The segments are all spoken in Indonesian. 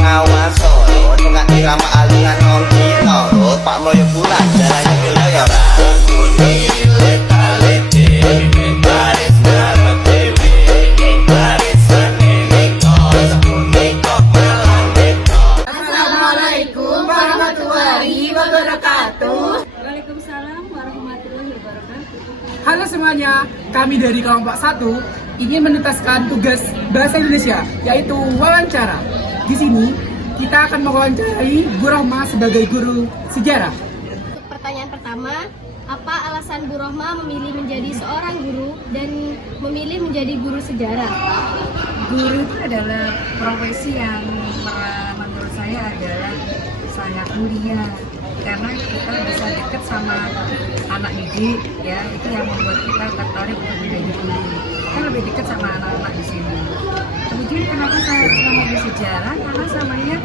ngawas solo tengah irama alingan nong kinoro Pak Mloyo pulang jalannya ke Loyora Assalamualaikum warahmatullahi wabarakatuh. Waalaikumsalam warahmatullahi wabarakatuh. Halo semuanya, kami dari kelompok 1 ingin menuntaskan tugas bahasa Indonesia, yaitu wawancara. Di sini, kita akan mewawancarai Bu Rohma sebagai guru sejarah. Pertanyaan pertama, apa alasan Bu Rohma memilih menjadi seorang guru dan memilih menjadi guru sejarah? Guru itu adalah profesi yang menurut saya adalah sangat mulia, karena kita bisa dekat sama anak didik, ya itu yang membuat kita tertarik untuk menjadi guru. Kita lebih dekat sama anak-anak di sini. Kemudian kenapa saya memilih sejarah? Karena samanya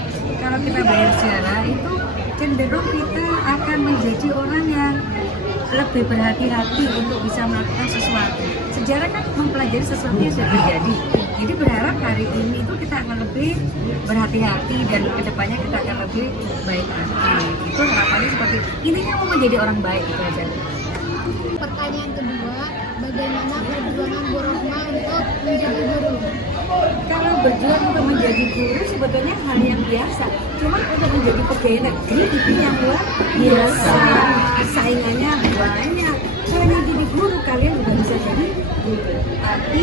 kalau kita belajar sejarah itu cenderung kita akan menjadi orang yang lebih berhati-hati untuk bisa melakukan sesuatu. Sejarah kan mempelajari sesuatu yang sudah terjadi. Jadi berharap hari ini itu kita akan lebih berhati-hati dan kedepannya kita akan lebih baik hati. Itu harapannya seperti intinya mau menjadi orang baik itu aja. Pertanyaan kedua, bagaimana perjuangan Bu Rohma untuk menjadi guru? Kalau berjuang untuk menjadi guru sebetulnya hal yang biasa. Cuma untuk menjadi pegawai negeri itu yang luar biasa. Saingannya banyak. Kalau yang jadi guru kalian juga bisa jadi guru. Tapi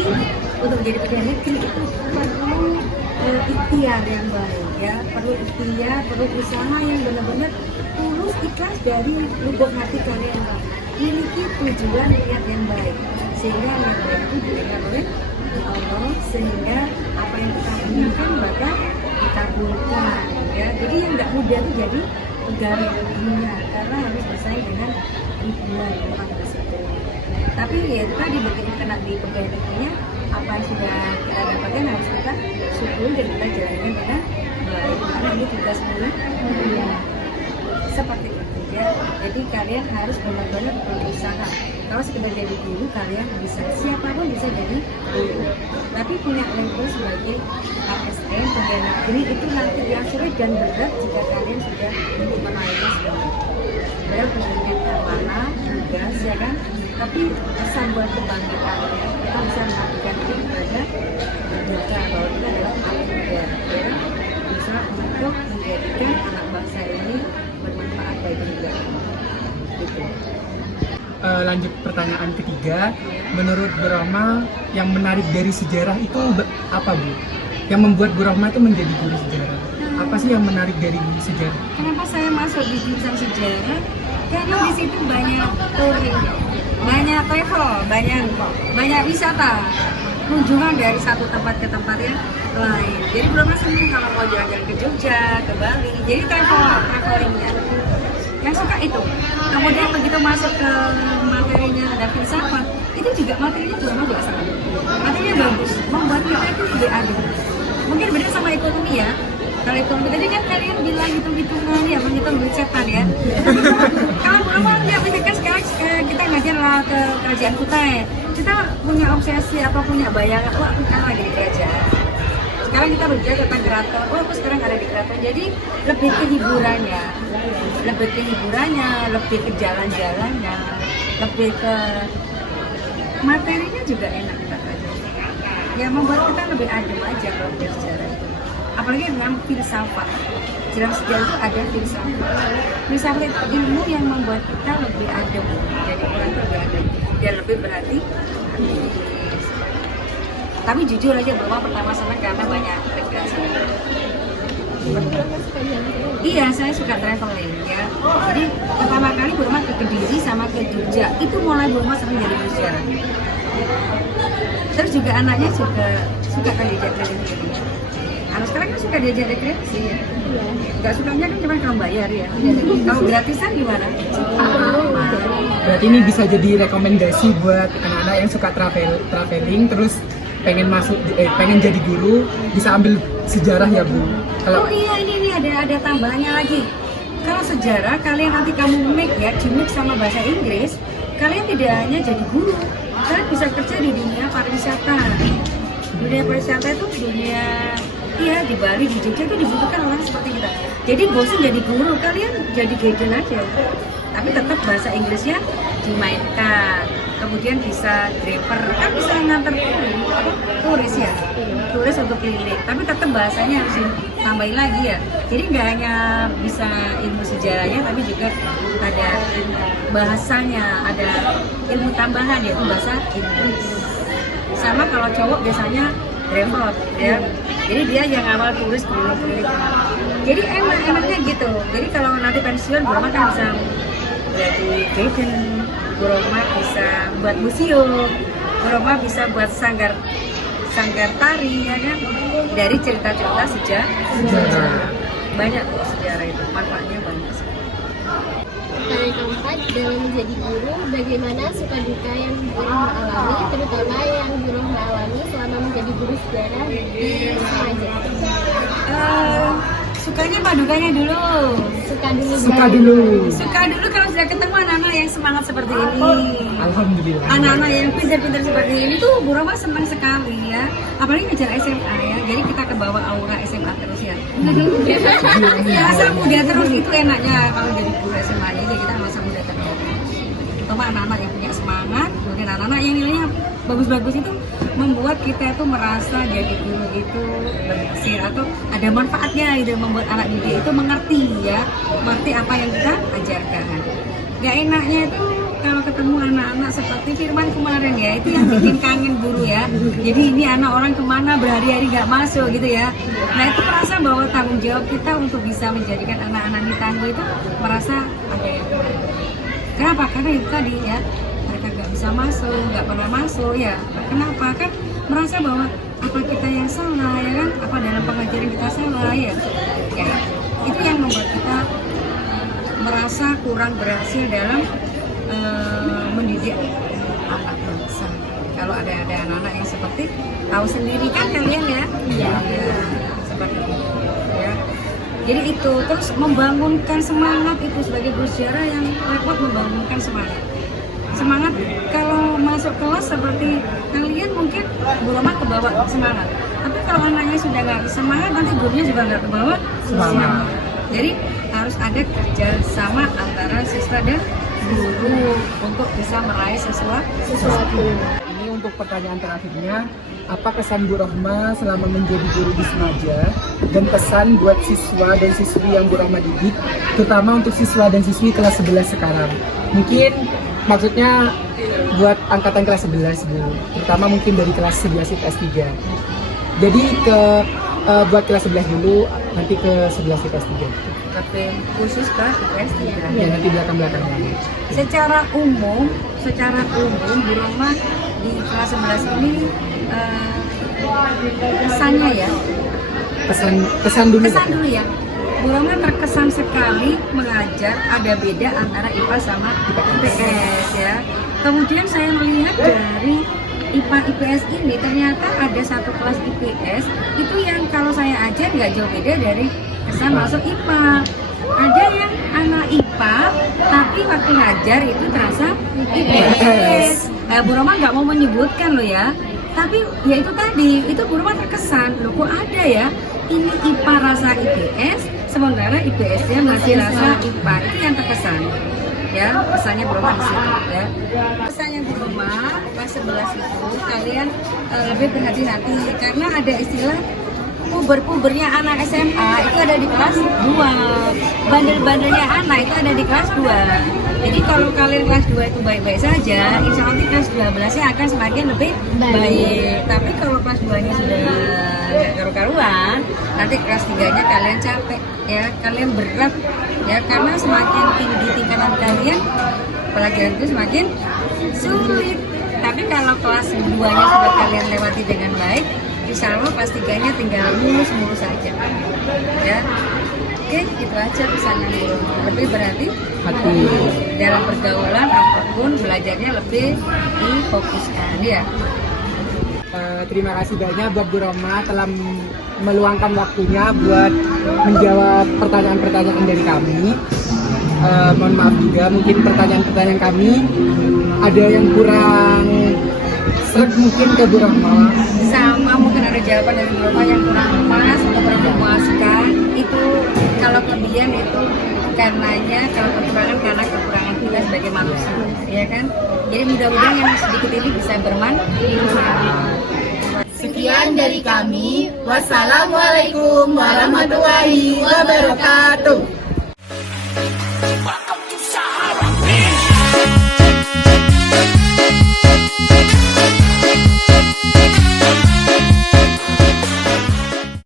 untuk menjadi pegawai negeri itu perlu ikhtiar yang baik, ya. Perlu ikhtiar, perlu usaha yang benar-benar tulus ikhlas dari lubuk hati kalian. Miliki tujuan niat yang baik, sehingga yang baik itu diberikan oleh Allah, sehingga apa yang kita inginkan bakal dikabulkan, ya. Jadi yang nggak mudah itu jadi pegawai negerinya, karena harus bersaing dengan ribuan orang di situ. Tapi ya itu tadi begitu kena di pegawai negerinya, apa yang sudah kita dapatkan harus kita syukuri dan kita jalankan dengan baik, karena ini tugas mulia. Seperti itu, ya. Jadi kalian harus benar-benar berusaha. Kalau sekedar jadi guru kalian bisa, siapapun bisa jadi guru. Tapi punya level sebagai ASN pegawai negeri itu nanti yang sulit dan berat jika kalian sudah menaiknya segala. Padahal pendidikan amanah, tugas, ya kan. Tapi pesan buat kebangkitan kita bisa mengabdikan diri kepada negara bahwa kita adalah anak muda, ya. Bisa untuk menjadikan anak bangsa ini bermanfaat bagi negara. Gitu. Lanjut pertanyaan ketiga, menurut Bu Rohma yang menarik dari sejarah itu apa, Bu? Yang membuat Bu Rohma itu menjadi guru sejarah? Apa sih yang menarik dari sejarah? Kenapa saya masuk di jurusan sejarah? Karena di situ banyak touring, banyak travel, banyak wisata, kunjungan dari satu tempat ke tempat yang lain. Jadi Bu Rohma senang kalau mau jalan-jalan ke Jogja, ke Bali. Jadi travelingnya. Yang suka itu. Kemudian begitu masuk ke materinya ada filsafat, itu juga materinya Bu Rohma juga senang. Materinya bagus, membuat kita itu lebih adil. Mungkin beda sama ekonomi, ya. Kalau ekonomi tadi kan kalian bilang hitung-hitungan, ya, menghitung duit setan, ya. Kalau Bu Rohma nggak kan sekarang kita ngajar lah ke kerajaan Kutai. Kita punya obsesi apa, punya bayangan, wah kita lagi di kerajaan. Sekarang kita berjalan tentang keraton, oh aku sekarang ada di keraton. Jadi lebih ke hiburannya, lebih ke jalan-jalannya, lebih ke materinya juga enak kita pelajari. Ya membuat kita lebih adem aja kalau belajar sejarah itu. Apalagi dalam filsafat. Dalam sejarah itu ada filsafat. Filsafat itu ilmu yang membuat kita lebih adem. Jadi orang itu lebih adem. Dia lebih berhati. Tapi jujur aja bahwa pertama senang karena banyak rekreasi. Iya, saya suka traveling, ya. Jadi pertama kali Bu Rohma ke Kediri sama ke Jogja. Itu mulai Bu Rohma sering jadi guru sejarah. Terus juga anaknya juga suka kan diajak rekreasi. Anak sekarang kan suka diajak rekreasi, ya. Gak sukanya kan cuma kalau bayar, ya. Kalau gratisan gimana? Berarti ini bisa jadi rekomendasi buat anak-anak yang suka traveling terus pengen jadi guru, bisa ambil sejarah, ya, Bu. Oh iya, ini ada tambahannya lagi. Kalau sejarah kalian nanti kamu mix sama bahasa Inggris, kalian tidak hanya jadi guru, kalian bisa kerja di dunia pariwisata. Dunia pariwisata itu dunia Iya, di Bali, di Jogja itu dibutuhkan orang seperti kita. Jadi bosan jadi guru, kalian jadi guide aja. Tapi tetap bahasa Inggrisnya dimainkan. Kemudian bisa driver, kan bisa nganter turis ya, turis untuk keliling. Tapi tetap bahasanya harus ditambahin lagi ya. Jadi nggak hanya bisa ilmu sejarahnya, tapi juga ada bahasanya, ada ilmu tambahan yaitu bahasa Inggris. Sama kalau cowok biasanya driver ya. Jadi dia yang awal turis keliling-keliling. Jadi enaknya gitu. Jadi kalau nanti pensiun, Burma kan bisa jadi guide, Burma bisa buat museum, Burma bisa buat sanggar tari ya kan. Dari cerita-cerita sejarah. Banyak kok sejarah itu, manfaatnya banyak sekali. Pertanyaan keempat, dalam menjadi guru, bagaimana suka duka yang guru alami, terutama yang guru alami selama menjadi guru sejarah di Semaja? Sukanya apa dukanya dulu? Suka dulu. Suka dulu kalau sudah ketemu anak-anak yang semangat seperti ini. Alhamdulillah. Anak-anak yang pintar-pintar seperti ini tuh Bu Roma senang sekali ya. Apalagi ngejar SMA ya. Jadi kita kebawa aura SMA terus ya. Masa muda terus itu enaknya kalau jadi guru SMA ya. Jadi kita masa muda terus. Terutama anak-anak yang punya semangat, kemudian anak-anak yang nilainya bagus-bagus itu membuat kita itu merasa jadi guru itu berhasil atau ada manfaatnya gitu, membuat anak didik itu mengerti ya, mengerti apa yang kita ajarkan. Gak enaknya itu kalau ketemu anak-anak seperti Firman kemarin ya, itu yang bikin kangen guru ya. Jadi ini anak orang kemana berhari-hari gak masuk gitu ya. Nah itu merasa bahwa tanggung jawab kita untuk bisa menjadikan anak-anak di tangguh itu merasa ada yang kurang. Kenapa? Karena itu tadi ya, mereka gak bisa masuk, gak pernah masuk ya. Kenapa? Kan merasa bahwa apa kita yang salah ya kan, apa dalam pengajaran kita salah ya. Ya itu yang membuat kita merasa kurang berhasil dalam mendidik anak bangsa. Kalau ada anak-anak yang seperti tahu sendiri kan kalian ya, ya seperti itu ya. Jadi itu terus membangunkan semangat itu sebagai guru sejarah yang repot membangunkan semangat kalau masuk kelas seperti kalian mungkin Bu Roma kebawa semangat, tapi kalau anaknya sudah nggak semangat nanti gurunya juga nggak kebawa semangat. Jadi harus ada kerja sama antara siswa dan guru untuk bisa meraih sesuatu. Ini untuk pertanyaan terakhirnya, apa kesan Bu Rohma selama menjadi guru di Semaja dan pesan buat siswa dan siswi yang Bu Rohma didik, terutama untuk siswa dan siswi kelas 11 sekarang? Mungkin maksudnya buat angkatan kelas 11 Bu, terutama mungkin dari kelas 11 IPS 3. Jadi buat kelas 11 dulu, nanti ke 11 IPS 3. Tapi khusus ke IPS 3. Ya nanti belakang-belakangnya. Secara umum Bu Roma di kelas 11 ini kesannya ya. Kesan dulu Ya. Bu Roma terkesan sekali mengajar ada beda antara IPA sama IPS ya. Kemudian saya melihat dari IPA IPS ini ternyata ada satu kelas IPS itu yang kalau saya ajar nggak jauh beda dari kesan masuk IPA. Ada yang anak IPA tapi waktu ngajar itu terasa IPS. Bu Roma nggak mau menyebutkan loh ya. Tapi ya itu tadi, itu Bu Roma terkesan loh kok ada ya. Ini IPA rasa IPS, sementara IPS-nya masih rasa IPA. Itu yang terkesan. Ya, pesannya Bu Roma di situ ya. Pesannya Bu Roma kelas 11 itu kalian lebih berhati-hati karena ada istilah puber-pubernya anak SMA itu ada di kelas 2, bandel-bandelnya anak itu ada di kelas 2. Jadi kalau kalian kelas 2 itu baik-baik saja, insya Allah kelas 12-nya akan semakin lebih baik. Tapi kalau kelas 2-nya sudah nggak karu-karuan, nanti kelas 3-nya kalian capek ya, kalian berat ya, karena semakin tinggi tingkatan kalian, pelajaran itu semakin sulit. Tapi kalau kelas 2-nya sudah kalian lewati dengan baik, insya Allah pas 3-nya tinggal mulus saja ya. Oke, gitu aja pesannya Bu Roma. Lebih berhati-hati dalam pergaulan apapun, belajarnya lebih difokuskan ya. Terima kasih banyak buat Bu Roma telah meluangkan waktunya buat menjawab pertanyaan-pertanyaan dari kami. Mohon maaf juga mungkin pertanyaan-pertanyaan kami ada yang kurang Seret mungkin ke Bu Rahma. Sama mungkin ada jawaban dari Bu Rahma yang kurang pas atau kurang memuaskan. Itu kalau kelebihan itu karenanya, kalau kekurangan karena kekurangan kita sebagai manusia, ya kan? Jadi mudah-mudahan yang sedikit ini bisa bermanfaat. Sekian dari kami. Wassalamualaikum warahmatullahi wabarakatuh.